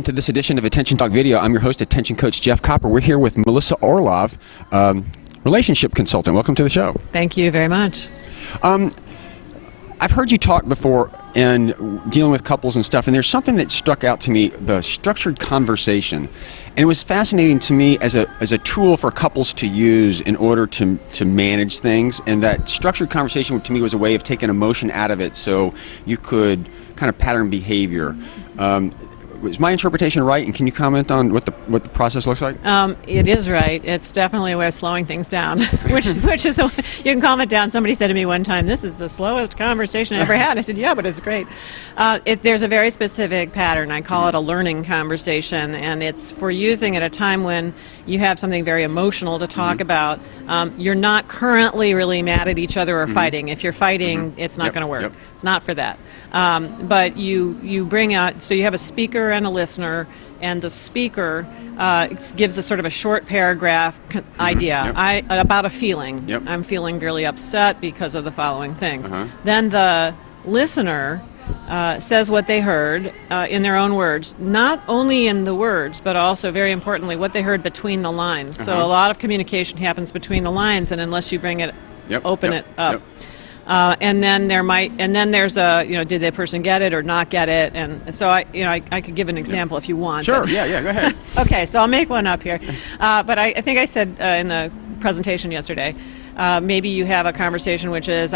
welcome to this edition of Attention Talk Video. I'm your host, Attention Coach Jeff Copper. We're here with Melissa Orlov, relationship consultant. Welcome to the show. Thank you very much. I've heard you talk before in dealing with couples and stuff, and there's something that struck out to me, the structured conversation. And it was fascinating to me as a tool for couples to use in order to manage things. And that structured conversation to me was a way of taking emotion out of it so you could kind of pattern behavior. Is my interpretation right, and can you comment on what the process looks like? It is right. It's definitely a way of slowing things down, which is you can calm it down. Somebody said to me one time, "This is the slowest conversation I ever had." I said, "Yeah, but it's great." There's a very specific pattern. I call it a learning conversation, and it's for using at a time when you have something very emotional to talk about. You're not currently really mad at each other or fighting. If you're fighting, it's not going to work. It's not for that. But you bring out, so you have a speaker and a listener, and the speaker gives a sort of a short paragraph idea about a feeling. I'm feeling really upset because of the following things. Then the listener says what they heard in their own words, not only in the words, but also, very importantly, what they heard between the lines. So a lot of communication happens between the lines, and unless you bring it, open it up. And then there's a, did the person get it or not get it? And so I could give an example if you want. Sure, yeah, go ahead. Okay, so I'll make one up here. But I think I said in the presentation yesterday, maybe you have a conversation which is,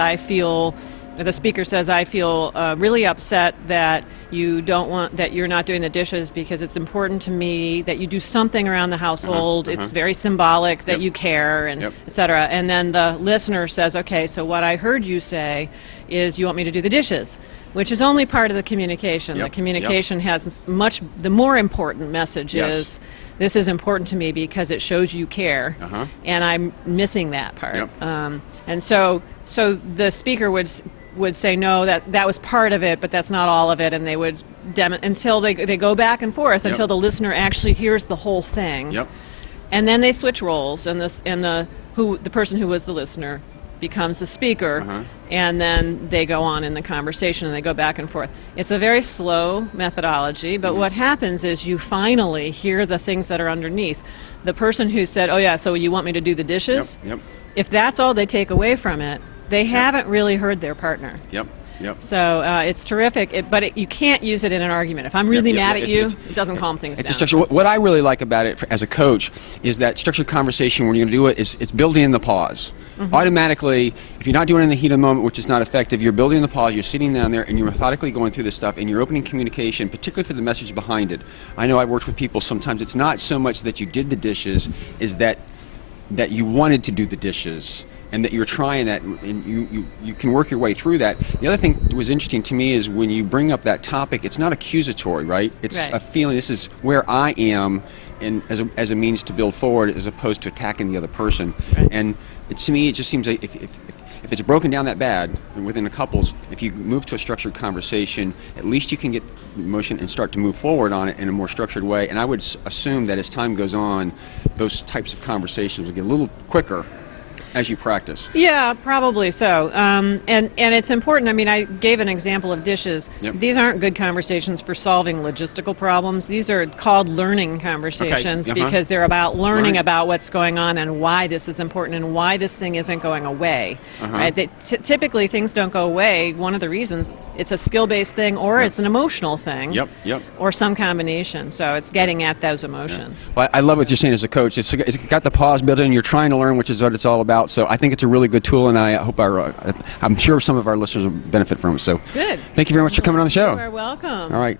the speaker says, I feel really upset that you're not doing the dishes because it's important to me that you do something around the household. It's very symbolic that you care, and et cetera. And then the listener says, okay, so what I heard you say is you want me to do the dishes, which is only part of the communication. The communication has the more important message is, this is important to me because it shows you care, and I'm missing that part. And so the speaker would say, no, that was part of it, but that's not all of it, and they would until they go back and forth until the listener actually hears the whole thing. And then they switch roles, and the person who was the listener becomes the speaker, and then they go on in the conversation and they go back and forth. It's a very slow methodology, but what happens is you finally hear the things that are underneath. The person who said, oh yeah, so you want me to do the dishes? If that's all they take away from it, they haven't really heard their partner. So it's terrific, but you can't use it in an argument. If I'm really mad at you, it doesn't calm things down. It's a structure. What I really like about it as a coach is that structured conversation, when you're going to do it, it's building in the pause. Automatically, if you're not doing it in the heat of the moment, which is not effective, you're building in the pause, you're sitting down there, and you're methodically going through this stuff, and you're opening communication, particularly for the message behind it. I know I've worked with people, sometimes it's not so much that you did the dishes, is that you wanted to do the dishes, and that you're trying that, and you can work your way through that. The other thing that was interesting to me is when you bring up that topic, it's not accusatory, right? It's a feeling, this is where I am, and as a means to build forward, as opposed to attacking the other person. And to me, it just seems like if it's broken down that bad within a couples, if you move to a structured conversation, at least you can get emotion and start to move forward on it in a more structured way. And I would assume that as time goes on, those types of conversations will get a little quicker as you practice. Yeah, probably so. And it's important. I mean, I gave an example of dishes. These aren't good conversations for solving logistical problems. These are called learning conversations because they're about learning about what's going on and why this is important and why this thing isn't going away. Right? Typically, things don't go away. One of the reasons, it's a skill-based thing, or it's an emotional thing, or some combination. So it's getting at those emotions. Well, I love what you're saying as a coach. It's got the pause built in. You're trying to learn, which is what it's all about. So I think it's a really good tool, and I hope I'm sure some of our listeners will benefit from it. So good. Thank you very much for coming on the show. You are welcome. All right.